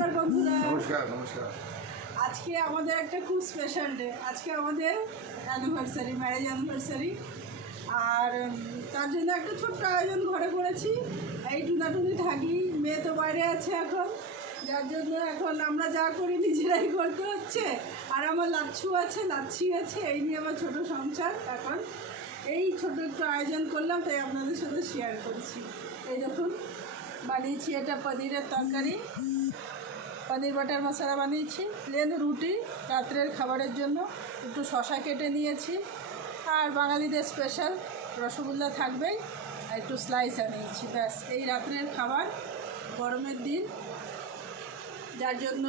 নমস্কার বন্ধুরা। নমস্কার নমস্কার। আজকে আমাদের একটা খুব স্পেশাল ডে। আজকে আমাদের অ্যানিভার্সারি, ম্যারেজ অ্যানিভার্সারি। আর তার জন্য একটা ছোট্ট আয়োজন ঘরে করেছি। এই টুনাটুনি থাকি, মেয়ে তো বাইরে আছে এখন, যার জন্য এখন আমরা যা করি নিজেরাই করতে হচ্ছে। আর আমার লাচ্ছু আছে, লাচ্ছি আছে, এই নিয়ে আমার ছোটো সংসার। এখন এই ছোটো একটু আয়োজন করলাম, তাই আপনাদের সাথে শেয়ার করছি। এই দেখুন, বানিয়েছি এটা পনিরের তরকারি, পনির বাটার মশলা বানিয়েছি, প্লেন রুটি রাত্রের খাবারের জন্য, একটু শশা কেটে নিয়েছি, আর বাঙালিদের স্পেশাল রসগোল্লা থাকবেই, আর একটু স্লাইস আনিয়েছি। ব্যাস, এই রাত্রের খাবার গরমের দিন, যার জন্য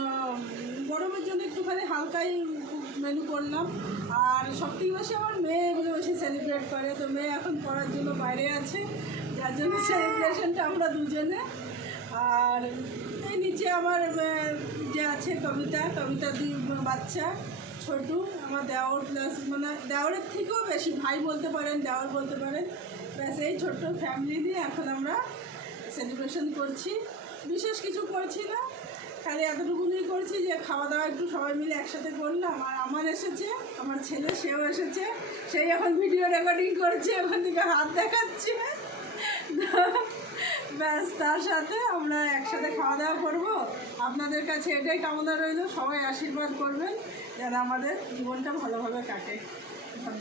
গরমের জন্য একটুখানি হালকাই মেনু করলাম। আর সবথেকে বেশি আমার মেয়ে এগুলো বেশি সেলিব্রেট করে, তো মেয়ে এখন পড়ার জন্য বাইরে আছে, যার জন্য সেলিব্রেশনটা আমরা দুজনে। আর এই নিচে আমার যে আছে কবিতা, দুই বাচ্চা, ছোটু, আমার দেওর প্লাস, মানে দেওরের থেকেও বেশি ভাই বলতে পারেন, দেওর বলতে পারেন। ব্যাস, এই ছোট্ট ফ্যামিলি নিয়ে এখন আমরা সেলিব্রেশন করছি। বিশেষ কিছু করছি না, খালি এতটুকুনি করছি যে খাওয়া দাওয়া একটু সবাই মিলে একসাথে করলাম। আর আমার এসেছে, আমার ছেলে, সেও এসেছে, সেই এখন ভিডিও রেকর্ডিং করছে, ওখান থেকে হাত দেখাচ্ছে। ব্যাস, তার সাথে আমরা একসাথে খাওয়া দাওয়া করবো। আপনাদের কাছে এটাই কামনা রইল, সবাই আশীর্বাদ করবেন যেন আমাদের জীবনটা ভালোভাবে কাটে। ধন্যবাদ।